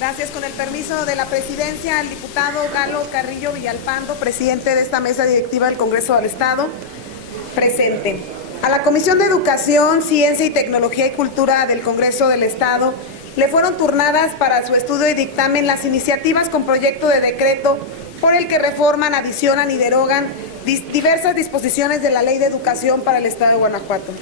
Gracias. Con el permiso de la presidencia, el diputado Galo Carrillo Villalpando, presidente de esta mesa directiva del Congreso del Estado, presente. A la Comisión de Educación, Ciencia y Tecnología y Cultura del Congreso del Estado le fueron turnadas para su estudio y dictamen las iniciativas con proyecto de decreto por el que reforman, adicionan y derogan diversas disposiciones de la Ley de Educación para el Estado de Guanajuato.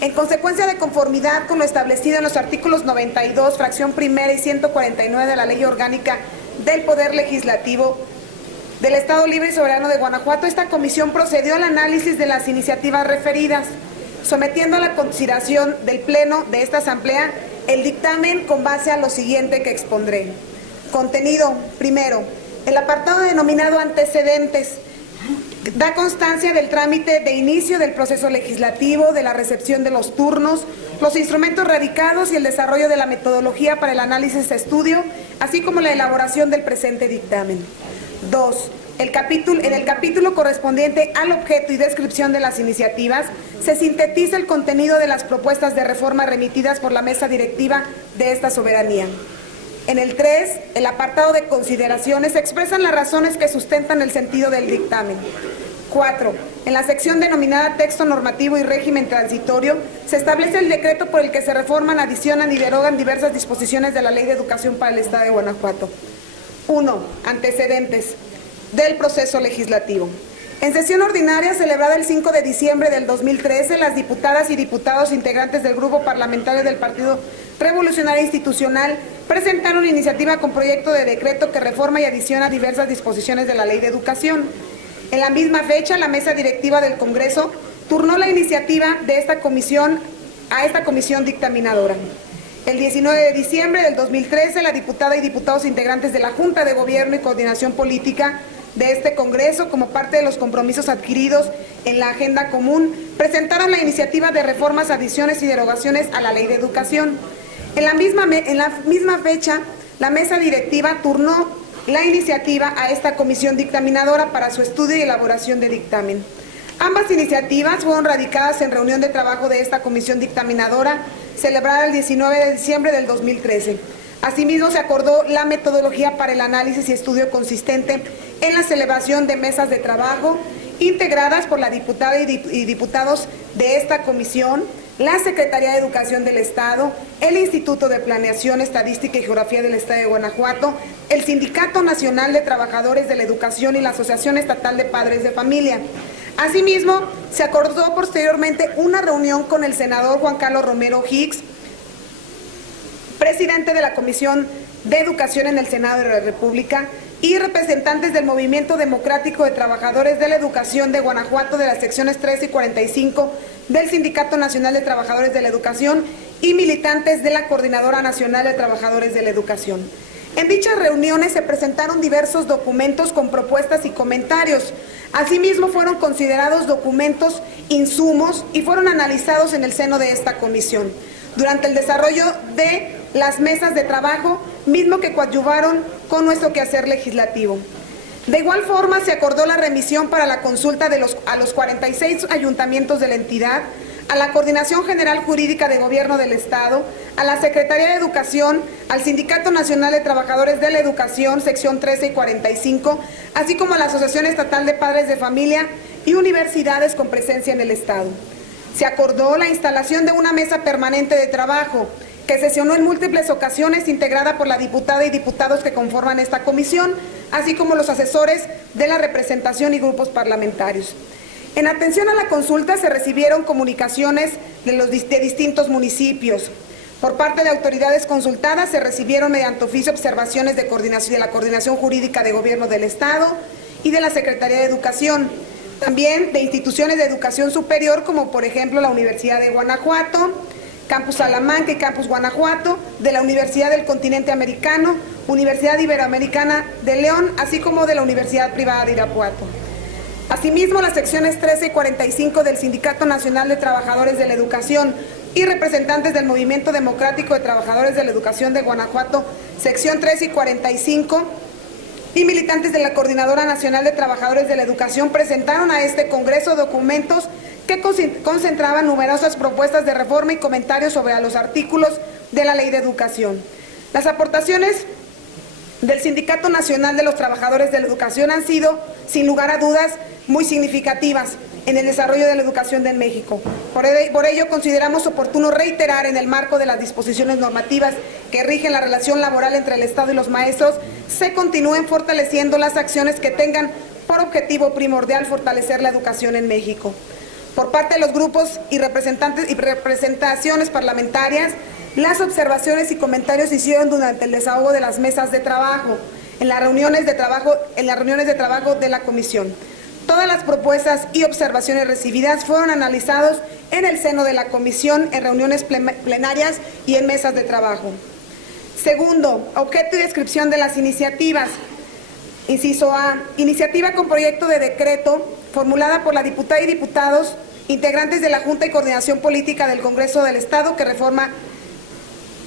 En consecuencia de conformidad con lo establecido en los artículos 92, fracción primera y 149 de la Ley Orgánica del Poder Legislativo del Estado Libre y Soberano de Guanajuato, esta comisión procedió al análisis de las iniciativas referidas, sometiendo a la consideración del Pleno de esta Asamblea el dictamen con base a lo siguiente que expondré. Contenido: primero, el apartado denominado antecedentes da constancia del trámite de inicio del proceso legislativo, de la recepción de los turnos, los instrumentos radicados y el desarrollo de la metodología para el análisis de estudio, así como la elaboración del presente dictamen. 2. En el capítulo correspondiente al objeto y descripción de las iniciativas, se sintetiza el contenido de las propuestas de reforma remitidas por la mesa directiva de esta soberanía. En el 3, el apartado de consideraciones, se expresan las razones que sustentan el sentido del dictamen. 4. En la sección denominada Texto Normativo y Régimen Transitorio, se establece el decreto por el que se reforman, adicionan y derogan diversas disposiciones de la Ley de Educación para el Estado de Guanajuato. 1. Antecedentes del proceso legislativo. En sesión ordinaria celebrada el 5 de diciembre del 2013, las diputadas y diputados integrantes del Grupo Parlamentario del Partido Revolucionario Institucional presentaron iniciativa con proyecto de decreto que reforma y adiciona diversas disposiciones de la Ley de Educación. En la misma fecha, la mesa directiva del Congreso turnó la iniciativa de esta comisión a esta comisión dictaminadora. El 19 de diciembre del 2013, la diputada y diputados integrantes de la Junta de Gobierno y Coordinación Política de este Congreso, como parte de los compromisos adquiridos en la agenda común, presentaron la iniciativa de reformas, adiciones y derogaciones a la Ley de Educación. En la misma fecha, la mesa directiva turnó la iniciativa a esta comisión dictaminadora para su estudio y elaboración de dictamen. Ambas iniciativas fueron radicadas en reunión de trabajo de esta comisión dictaminadora celebrada el 19 de diciembre del 2013. Asimismo, se acordó la metodología para el análisis y estudio consistente en la celebración de mesas de trabajo integradas por la diputada y diputados de esta comisión, la Secretaría de Educación del Estado, el Instituto de Planeación, Estadística y Geografía del Estado de Guanajuato, el Sindicato Nacional de Trabajadores de la Educación y la Asociación Estatal de Padres de Familia. Asimismo, se acordó posteriormente una reunión con el senador Juan Carlos Romero Hicks, presidente de la Comisión de Educación en el Senado de la República, y representantes del Movimiento Democrático de Trabajadores de la Educación de Guanajuato, de las secciones 13 y 45 del Sindicato Nacional de Trabajadores de la Educación y militantes de la Coordinadora Nacional de Trabajadores de la Educación. En dichas reuniones se presentaron diversos documentos con propuestas y comentarios. Asimismo, fueron considerados documentos insumos y fueron analizados en el seno de esta comisión durante el desarrollo de las mesas de trabajo, mismo que coadyuvaron con nuestro quehacer legislativo. De igual forma, se acordó la remisión para la consulta a los 46 ayuntamientos de la entidad, a la Coordinación General Jurídica de Gobierno del Estado, a la Secretaría de Educación, al Sindicato Nacional de Trabajadores de la Educación, sección 13 y 45, así como a la Asociación Estatal de Padres de Familia y universidades con presencia en el Estado. Se acordó la instalación de una mesa permanente de trabajo, que sesionó en múltiples ocasiones, integrada por la diputada y diputados que conforman esta comisión, así como los asesores de la representación y grupos parlamentarios. En atención a la consulta se recibieron comunicaciones de distintos municipios. Por parte de autoridades consultadas se recibieron mediante oficio observaciones de la Coordinación Jurídica de Gobierno del Estado y de la Secretaría de Educación. También de instituciones de educación superior, como por ejemplo la Universidad de Guanajuato, Campus Salamanca y Campus Guanajuato, de la Universidad del Continente Americano, Universidad Iberoamericana de León, así como de la Universidad Privada de Irapuato. Asimismo, las secciones 13 y 45 del Sindicato Nacional de Trabajadores de la Educación y representantes del Movimiento Democrático de Trabajadores de la Educación de Guanajuato, sección 13 y 45, y militantes de la Coordinadora Nacional de Trabajadores de la Educación presentaron a este Congreso documentos que concentraban numerosas propuestas de reforma y comentarios sobre los artículos de la Ley de Educación. Las aportaciones del Sindicato Nacional de los Trabajadores de la Educación han sido, sin lugar a dudas, muy significativas en el desarrollo de la educación en México. Por ello, consideramos oportuno reiterar, en el marco de las disposiciones normativas que rigen la relación laboral entre el Estado y los maestros, se continúen fortaleciendo las acciones que tengan por objetivo primordial fortalecer la educación en México. Por parte de los grupos y representaciones parlamentarias, las observaciones y comentarios se hicieron durante el desahogo de las mesas de trabajo, en las reuniones de trabajo de la comisión. Todas las propuestas y observaciones recibidas fueron analizados en el seno de la comisión, en reuniones plenarias y en mesas de trabajo. Segundo, objeto y descripción de las iniciativas. Inciso A, iniciativa con proyecto de decreto formulada por la diputada y diputados integrantes de la Junta y Coordinación Política del Congreso del Estado que reforma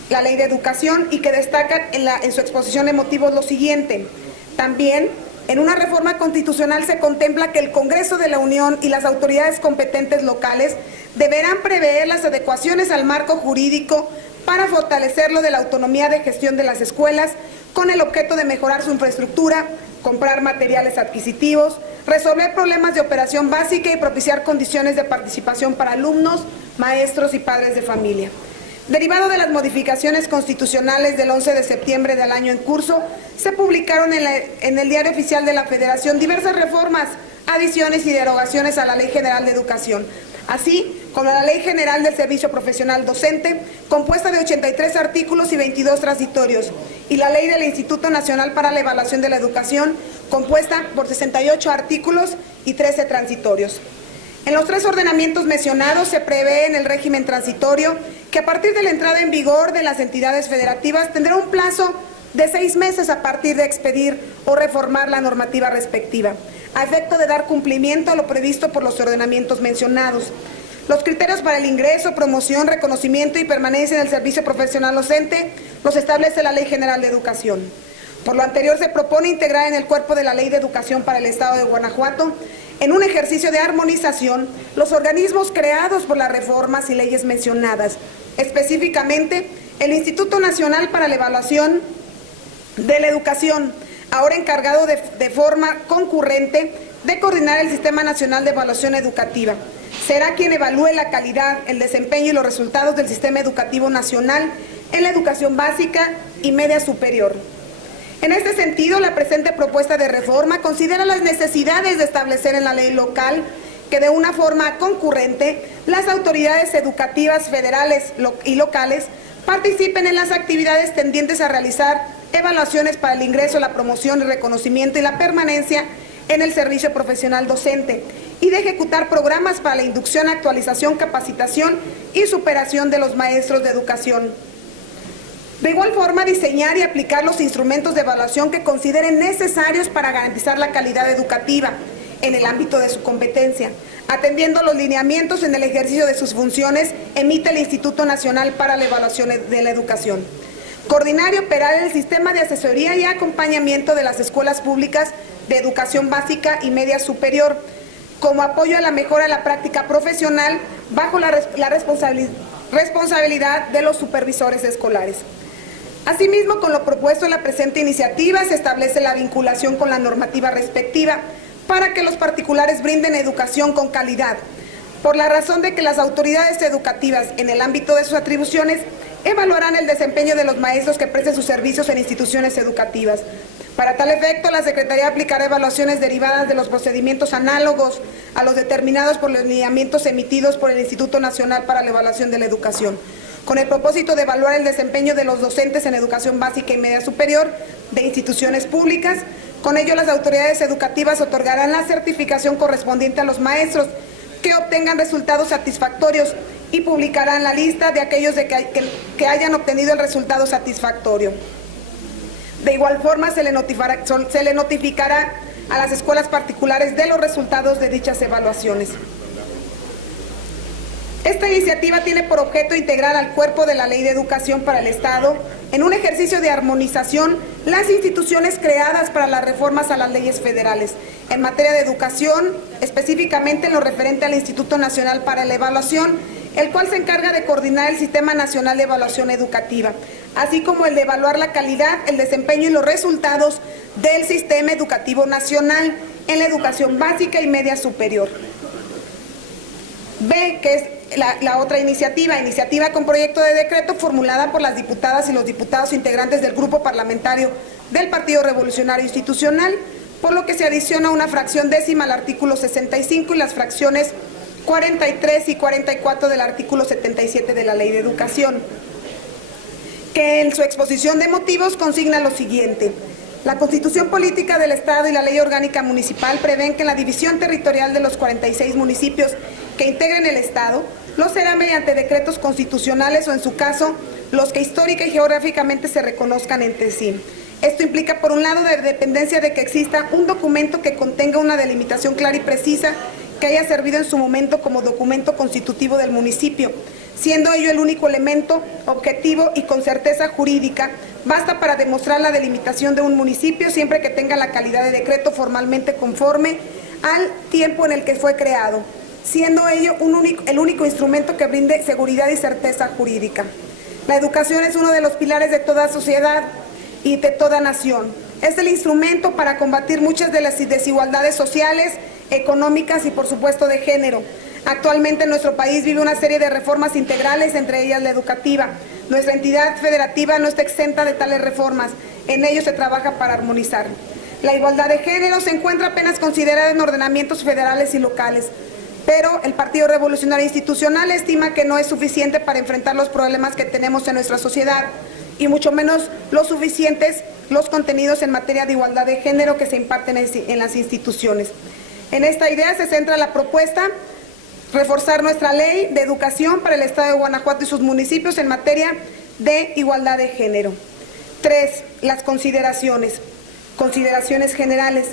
la Ley de Educación y que destaca en su exposición de motivos lo siguiente. También, en una reforma constitucional se contempla que el Congreso de la Unión y las autoridades competentes locales deberán prever las adecuaciones al marco jurídico para fortalecer lo de la autonomía de gestión de las escuelas con el objeto de mejorar su infraestructura, comprar materiales adquisitivos, resolver problemas de operación básica y propiciar condiciones de participación para alumnos, maestros y padres de familia. Derivado de las modificaciones constitucionales del 11 de septiembre del año en curso, se publicaron en el Diario Oficial de la Federación diversas reformas, adiciones y derogaciones a la Ley General de Educación, así como a la Ley General del Servicio Profesional Docente, compuesta de 83 artículos y 22 transitorios, y la Ley del Instituto Nacional para la Evaluación de la Educación, compuesta por 68 artículos y 13 transitorios. En los tres ordenamientos mencionados se prevé en el régimen transitorio que a partir de la entrada en vigor de las entidades federativas tendrá un plazo de 6 meses a partir de expedir o reformar la normativa respectiva, a efecto de dar cumplimiento a lo previsto por los ordenamientos mencionados. Los criterios para el ingreso, promoción, reconocimiento y permanencia en el servicio profesional docente los establece la Ley General de Educación. Por lo anterior, se propone integrar en el cuerpo de la Ley de Educación para el Estado de Guanajuato, en un ejercicio de armonización, los organismos creados por las reformas y leyes mencionadas, específicamente el Instituto Nacional para la Evaluación de la Educación, ahora encargado de forma concurrente de coordinar el Sistema Nacional de Evaluación Educativa. Será quien evalúe la calidad, el desempeño y los resultados del Sistema Educativo Nacional en la educación básica y media superior. En este sentido, la presente propuesta de reforma considera las necesidades de establecer en la ley local que de una forma concurrente las autoridades educativas federales y locales participen en las actividades tendientes a realizar evaluaciones para el ingreso, la promoción, el reconocimiento y la permanencia en el servicio profesional docente y de ejecutar programas para la inducción, actualización, capacitación y superación de los maestros de educación. De igual forma, diseñar y aplicar los instrumentos de evaluación que consideren necesarios para garantizar la calidad educativa en el ámbito de su competencia, atendiendo los lineamientos en el ejercicio de sus funciones, emite el Instituto Nacional para la Evaluación de la Educación. Coordinar y operar el sistema de asesoría y acompañamiento de las escuelas públicas de educación básica y media superior, como apoyo a la mejora de la práctica profesional bajo la responsabilidad de los supervisores escolares. Asimismo, con lo propuesto en la presente iniciativa, se establece la vinculación con la normativa respectiva para que los particulares brinden educación con calidad, por la razón de que las autoridades educativas, en el ámbito de sus atribuciones, evaluarán el desempeño de los maestros que presten sus servicios en instituciones educativas. Para tal efecto, la Secretaría aplicará evaluaciones derivadas de los procedimientos análogos a los determinados por los lineamientos emitidos por el Instituto Nacional para la Evaluación de la Educación, con el propósito de evaluar el desempeño de los docentes en educación básica y media superior de instituciones públicas. Con ello, las autoridades educativas otorgarán la certificación correspondiente a los maestros que obtengan resultados satisfactorios y publicarán la lista de aquellos que hayan obtenido el resultado satisfactorio. De igual forma, se le notificará a las escuelas particulares de los resultados de dichas evaluaciones. Esta iniciativa tiene por objeto integrar al cuerpo de la Ley de Educación para el Estado, en un ejercicio de armonización, las instituciones creadas para las reformas a las leyes federales en materia de educación, específicamente en lo referente al Instituto Nacional para la Evaluación, el cual se encarga de coordinar el Sistema Nacional de Evaluación Educativa, así como el de evaluar la calidad, el desempeño y los resultados del sistema educativo nacional en la educación básica y media superior. B, que es la otra iniciativa con proyecto de decreto formulada por las diputadas y los diputados integrantes del Grupo Parlamentario del Partido Revolucionario Institucional, por lo que se adiciona una fracción décima al artículo 65 y las fracciones 43 y 44 del artículo 77 de la Ley de Educación, que en su exposición de motivos consigna lo siguiente. La Constitución Política del Estado y la Ley Orgánica Municipal prevén que en la división territorial de los 46 municipios que integren el Estado, lo será mediante decretos constitucionales o, en su caso, los que histórica y geográficamente se reconozcan entre sí. Esto implica, por un lado, la dependencia de que exista un documento que contenga una delimitación clara y precisa que haya servido en su momento como documento constitutivo del municipio, siendo ello el único elemento objetivo y con certeza jurídica. Basta para demostrar la delimitación de un municipio siempre que tenga la calidad de decreto formalmente conforme al tiempo en el que fue creado, siendo ello el único instrumento que brinde seguridad y certeza jurídica. La educación es uno de los pilares de toda sociedad y de toda nación. Es el instrumento para combatir muchas de las desigualdades sociales, económicas y, por supuesto, de género. Actualmente nuestro país vive una serie de reformas integrales, entre ellas la educativa. Nuestra entidad federativa no está exenta de tales reformas. En ello se trabaja para armonizar. La igualdad de género se encuentra apenas considerada en ordenamientos federales y locales, pero el Partido Revolucionario Institucional estima que no es suficiente para enfrentar los problemas que tenemos en nuestra sociedad, y mucho menos lo suficientes los contenidos en materia de igualdad de género que se imparten en las instituciones. En esta idea se centra la propuesta: reforzar nuestra ley de educación para el Estado de Guanajuato y sus municipios en materia de igualdad de género. 3. Las consideraciones generales.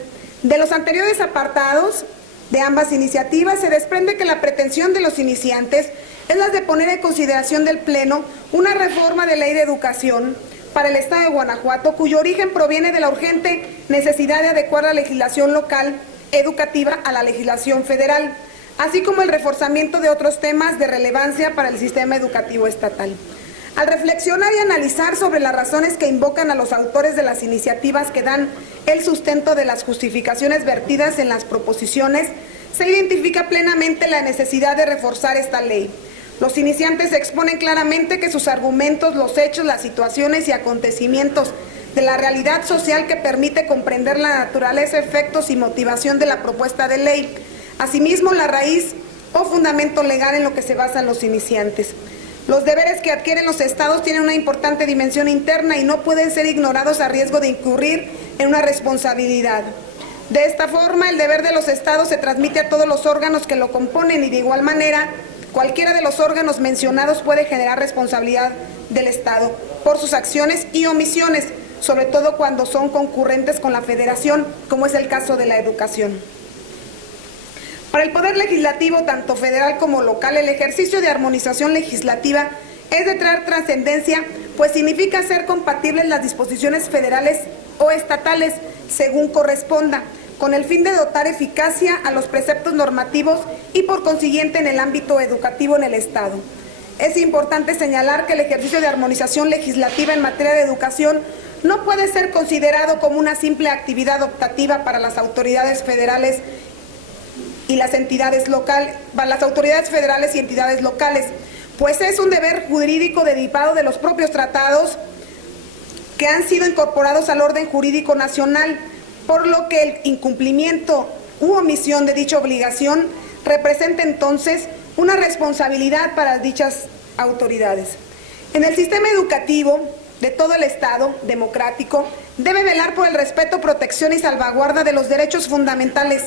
De los anteriores apartados de ambas iniciativas se desprende que la pretensión de los iniciantes es la de poner en consideración del Pleno una reforma de ley de educación para el Estado de Guanajuato, cuyo origen proviene de la urgente necesidad de adecuar la legislación local educativa a la legislación federal, así como el reforzamiento de otros temas de relevancia para el sistema educativo estatal. Al reflexionar y analizar sobre las razones que invocan a los autores de las iniciativas que dan el sustento de las justificaciones vertidas en las proposiciones, se identifica plenamente la necesidad de reforzar esta ley. Los iniciantes exponen claramente que sus argumentos, los hechos, las situaciones y acontecimientos de la realidad social que permite comprender la naturaleza, efectos y motivación de la propuesta de ley, asimismo la raíz o fundamento legal en lo que se basan los iniciantes. Los deberes que adquieren los estados tienen una importante dimensión interna y no pueden ser ignorados a riesgo de incurrir en una responsabilidad. De esta forma, el deber de los estados se transmite a todos los órganos que lo componen y, de igual manera, cualquiera de los órganos mencionados puede generar responsabilidad del Estado por sus acciones y omisiones, sobre todo cuando son concurrentes con la Federación, como es el caso de la educación. Para el Poder Legislativo, tanto federal como local, el ejercicio de armonización legislativa es de traer trascendencia, pues significa hacer compatibles las disposiciones federales o estatales, según corresponda, con el fin de dotar eficacia a los preceptos normativos y, por consiguiente, en el ámbito educativo en el Estado. Es importante señalar que el ejercicio de armonización legislativa en materia de educación no puede ser considerado como una simple actividad optativa para las autoridades federales y las entidades locales, para las autoridades federales y entidades locales, pues es un deber jurídico derivado de los propios tratados que han sido incorporados al orden jurídico nacional, por lo que el incumplimiento u omisión de dicha obligación representa entonces una responsabilidad para dichas autoridades. En el sistema educativo de todo el Estado democrático debe velar por el respeto, protección y salvaguarda de los derechos fundamentales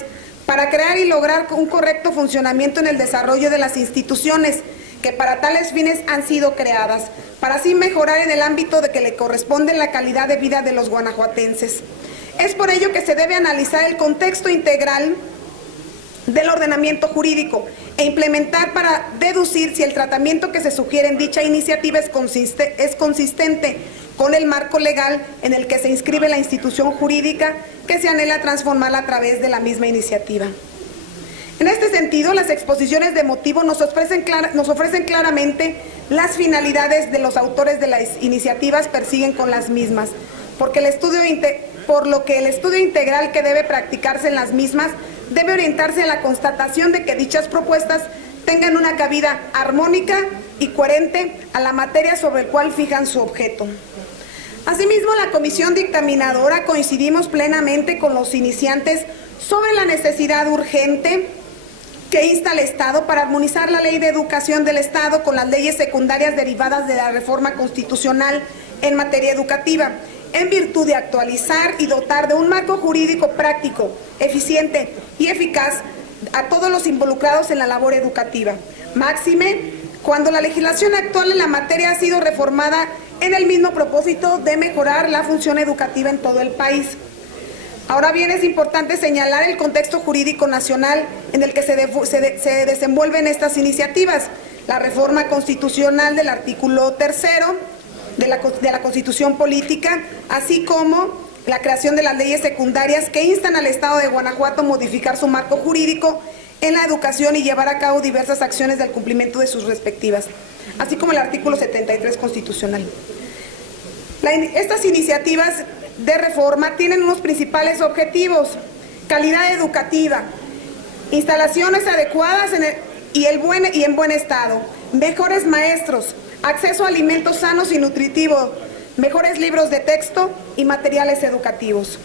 para crear y lograr un correcto funcionamiento en el desarrollo de las instituciones que para tales fines han sido creadas, para así mejorar en el ámbito de que le corresponde la calidad de vida de los guanajuatenses. Es por ello que se debe analizar el contexto integral del ordenamiento jurídico e implementar para deducir si el tratamiento que se sugiere en dicha iniciativa es consistente con el marco legal en el que se inscribe la institución jurídica que se anhela transformar a través de la misma iniciativa. En este sentido, las exposiciones de motivo nos ofrecen claramente las finalidades de los autores de las iniciativas persiguen con las mismas, por lo que el estudio integral que debe practicarse en las mismas debe orientarse a la constatación de que dichas propuestas tengan una cabida armónica y coherente a la materia sobre la cual fijan su objeto. Asimismo, la comisión dictaminadora coincidimos plenamente con los iniciantes sobre la necesidad urgente que insta al Estado para armonizar la Ley de Educación del Estado con las leyes secundarias derivadas de la reforma constitucional en materia educativa, en virtud de actualizar y dotar de un marco jurídico práctico, eficiente y eficaz a todos los involucrados en la labor educativa. Máxime, cuando la legislación actual en la materia ha sido reformada en el mismo propósito de mejorar la función educativa en todo el país. Ahora bien, es importante señalar el contexto jurídico nacional en el que se desenvuelven estas iniciativas. La reforma constitucional del artículo 3 de la Constitución Política, así como la creación de las leyes secundarias que instan al Estado de Guanajuato a modificar su marco jurídico en la educación y llevar a cabo diversas acciones del cumplimiento de sus respectivas, así como el artículo 73 constitucional. Estas iniciativas de reforma tienen unos principales objetivos: calidad educativa, instalaciones adecuadas y en buen estado, mejores maestros, acceso a alimentos sanos y nutritivos, mejores libros de texto y materiales educativos.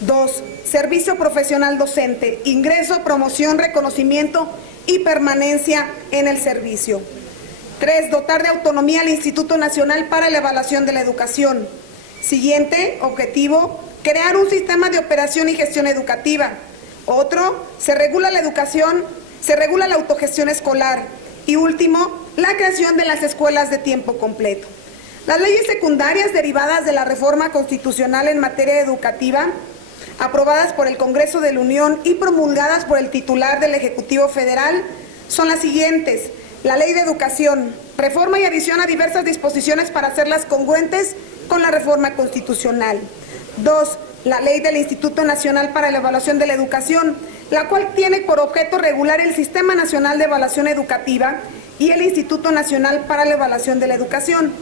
2. Servicio profesional docente, ingreso, promoción, reconocimiento y permanencia en el servicio. 3. Dotar de autonomía al Instituto Nacional para la Evaluación de la Educación. Siguiente objetivo, crear un sistema de operación y gestión educativa. Otro, se regula la educación, se regula la autogestión escolar. Y último, la creación de las escuelas de tiempo completo. Las leyes secundarias derivadas de la reforma constitucional en materia educativa, aprobadas por el Congreso de la Unión y promulgadas por el titular del Ejecutivo Federal, son las siguientes: la Ley de Educación, reforma y adición a diversas disposiciones para hacerlas congruentes con la reforma constitucional. 2. La Ley del Instituto Nacional para la Evaluación de la Educación, la cual tiene por objeto regular el Sistema Nacional de Evaluación Educativa y el Instituto Nacional para la Evaluación de la Educación.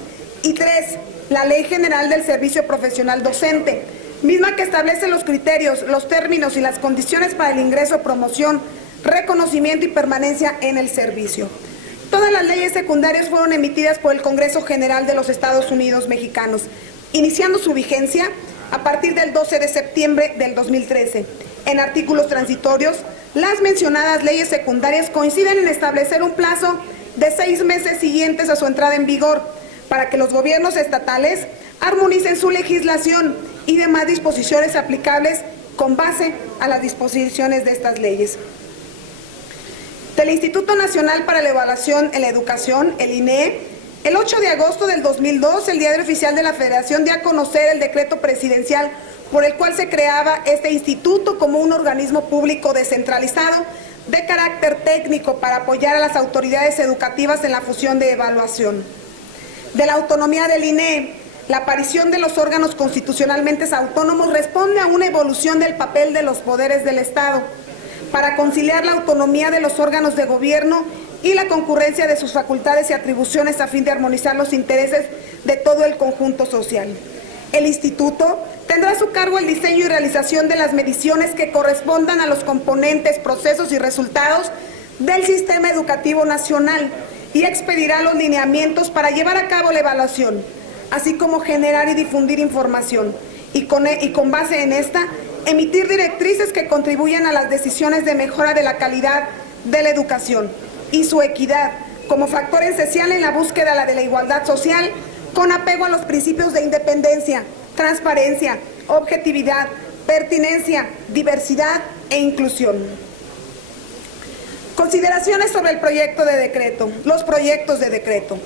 Y 3. La Ley General del Servicio Profesional Docente, misma que establece los criterios, los términos y las condiciones para el ingreso, promoción, reconocimiento y permanencia en el servicio. Todas las leyes secundarias fueron emitidas por el Congreso General de los Estados Unidos Mexicanos, iniciando su vigencia a partir del 12 de septiembre del 2013. En artículos transitorios, las mencionadas leyes secundarias coinciden en establecer un plazo de 6 meses siguientes a su entrada en vigor para que los gobiernos estatales armonicen su legislación y demás disposiciones aplicables con base a las disposiciones de estas leyes. Del Instituto Nacional para la Evaluación en la Educación, el INEE, el 8 de agosto del 2002, el Diario Oficial de la Federación dio a conocer el decreto presidencial por el cual se creaba este instituto como un organismo público descentralizado de carácter técnico para apoyar a las autoridades educativas en la función de evaluación. De la autonomía del INEE, la aparición de los órganos constitucionalmente autónomos responde a una evolución del papel de los poderes del Estado para conciliar la autonomía de los órganos de gobierno y la concurrencia de sus facultades y atribuciones a fin de armonizar los intereses de todo el conjunto social. El Instituto tendrá a su cargo el diseño y realización de las mediciones que correspondan a los componentes, procesos y resultados del sistema educativo nacional y expedirá los lineamientos para llevar a cabo la evaluación, así como generar y difundir información y con base en esta, emitir directrices que contribuyan a las decisiones de mejora de la calidad de la educación y su equidad como factor esencial en la búsqueda de la igualdad social con apego a los principios de independencia, transparencia, objetividad, pertinencia, diversidad e inclusión. Consideraciones sobre el proyecto de decreto, los proyectos de decreto.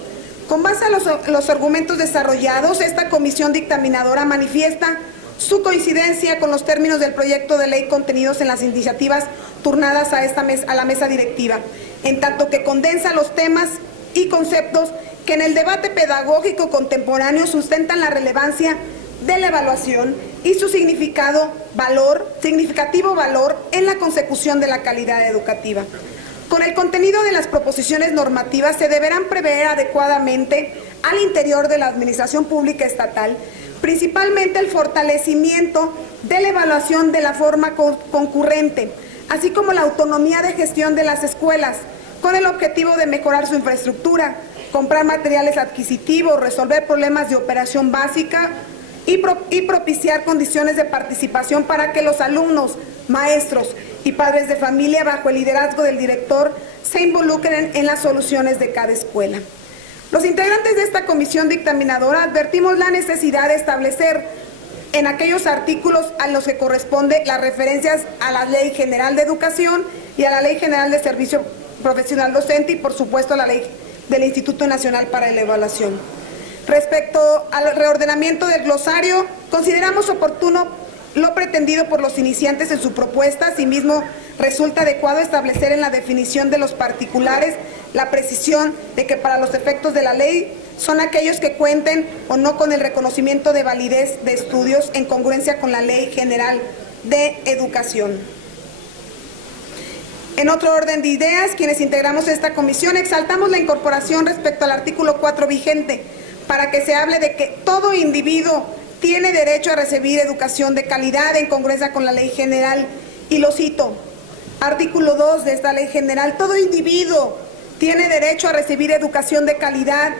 Con base a los argumentos desarrollados, esta comisión dictaminadora manifiesta su coincidencia con los términos del proyecto de ley contenidos en las iniciativas turnadas a la mesa directiva, en tanto que condensa los temas y conceptos que en el debate pedagógico contemporáneo sustentan la relevancia de la evaluación y su significativo valor en la consecución de la calidad educativa. Con el contenido de las proposiciones normativas se deberán prever adecuadamente al interior de la Administración Pública Estatal, principalmente el fortalecimiento de la evaluación de la forma concurrente, así como la autonomía de gestión de las escuelas, con el objetivo de mejorar su infraestructura, comprar materiales adquisitivos, resolver problemas de operación básica y propiciar condiciones de participación para que los alumnos, maestros y padres de familia, bajo el liderazgo del director, se involucren en las soluciones de cada escuela. Los integrantes de esta comisión dictaminadora advertimos la necesidad de establecer en aquellos artículos a los que corresponde las referencias a la Ley General de Educación y a la Ley General de Servicio Profesional Docente y, por supuesto, a la Ley del Instituto Nacional para la Evaluación. Respecto al reordenamiento del glosario, consideramos oportuno lo pretendido por los iniciantes en su propuesta. Asimismo, resulta adecuado establecer en la definición de los particulares la precisión de que para los efectos de la ley son aquellos que cuenten o no con el reconocimiento de validez de estudios en congruencia con la Ley General de Educación. En otro orden de ideas, quienes integramos esta comisión exaltamos la incorporación respecto al artículo 4 vigente, para que se hable de que todo individuo tiene derecho a recibir educación de calidad en congruencia con la Ley General. Y lo cito, artículo 2 de esta Ley General: todo individuo tiene derecho a recibir educación de calidad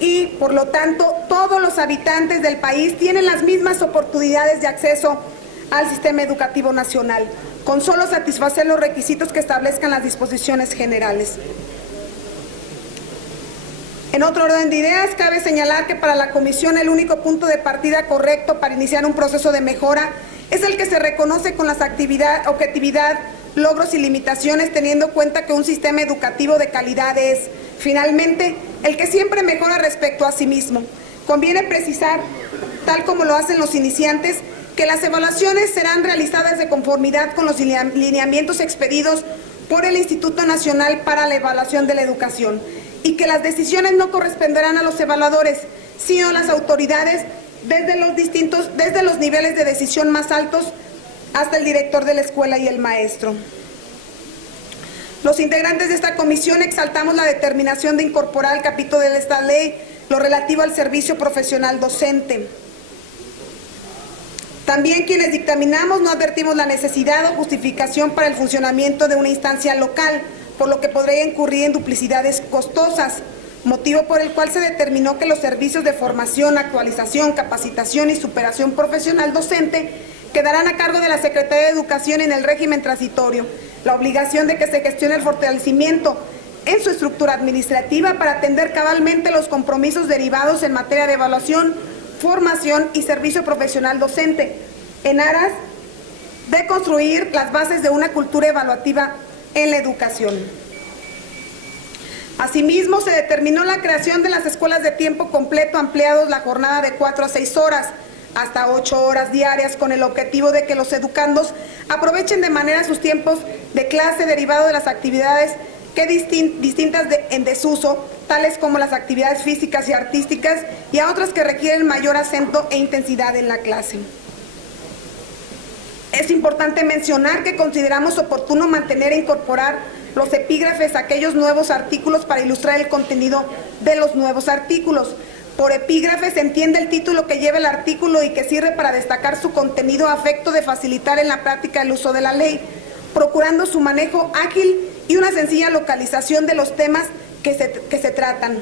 y, por lo tanto, todos los habitantes del país tienen las mismas oportunidades de acceso al sistema educativo nacional, con solo satisfacer los requisitos que establezcan las disposiciones generales. En otro orden de ideas, cabe señalar que para la comisión el único punto de partida correcto para iniciar un proceso de mejora es el que se reconoce con las objetividad, logros y limitaciones, teniendo en cuenta que un sistema educativo de calidad es, finalmente, el que siempre mejora respecto a sí mismo. Conviene precisar, tal como lo hacen los iniciantes, que las evaluaciones serán realizadas de conformidad con los lineamientos expedidos por el Instituto Nacional para la Evaluación de la Educación, y que las decisiones no corresponderán a los evaluadores, sino a las autoridades desde los niveles de decisión más altos hasta el director de la escuela y el maestro. Los integrantes de esta comisión exaltamos la determinación de incorporar al capítulo de esta ley lo relativo al servicio profesional docente. También quienes dictaminamos no advertimos la necesidad o justificación para el funcionamiento de una instancia local, por lo que podría incurrir en duplicidades costosas, motivo por el cual se determinó que los servicios de formación, actualización, capacitación y superación profesional docente quedarán a cargo de la Secretaría de Educación en el régimen transitorio. La obligación de que se gestione el fortalecimiento en su estructura administrativa para atender cabalmente los compromisos derivados en materia de evaluación, formación y servicio profesional docente, en aras de construir las bases de una cultura evaluativa en la educación. Asimismo, se determinó la creación de las escuelas de tiempo completo, ampliados la jornada de 4 a 6 horas, hasta 8 horas diarias, con el objetivo de que los educandos aprovechen de manera sus tiempos de clase derivado de las actividades que distintas en desuso, tales como las actividades físicas y artísticas, y a otras que requieren mayor acento e intensidad en la clase. Es importante mencionar que consideramos oportuno mantener e incorporar los epígrafes a aquellos nuevos artículos para ilustrar el contenido de los nuevos artículos. Por epígrafe se entiende el título que lleva el artículo y que sirve para destacar su contenido a efecto de facilitar en la práctica el uso de la ley, procurando su manejo ágil y una sencilla localización de los temas que se tratan.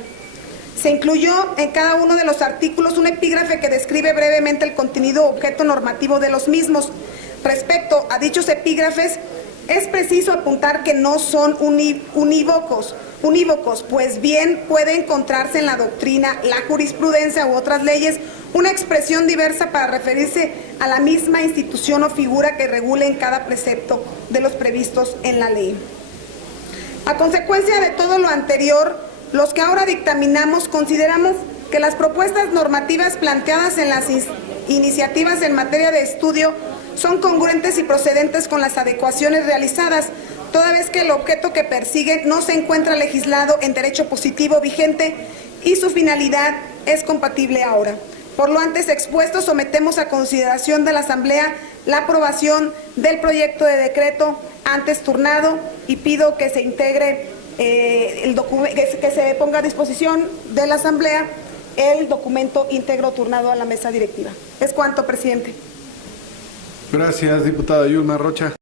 Se incluyó en cada uno de los artículos un epígrafe que describe brevemente el contenido o objeto normativo de los mismos. Respecto a dichos epígrafes, es preciso apuntar que no son unívocos, pues bien puede encontrarse en la doctrina, la jurisprudencia u otras leyes una expresión diversa para referirse a la misma institución o figura que regule en cada precepto de los previstos en la ley. A consecuencia de todo lo anterior, los que ahora dictaminamos consideramos que las propuestas normativas planteadas en las iniciativas en materia de estudio son congruentes y procedentes con las adecuaciones realizadas, toda vez que el objeto que persigue no se encuentra legislado en derecho positivo vigente y su finalidad es compatible ahora. Por lo antes expuesto, sometemos a consideración de la Asamblea la aprobación del proyecto de decreto antes turnado, y pido que se integre que se ponga a disposición de la Asamblea el documento íntegro turnado a la mesa directiva. Es cuanto, presidente. Gracias, diputada Yulma Rocha.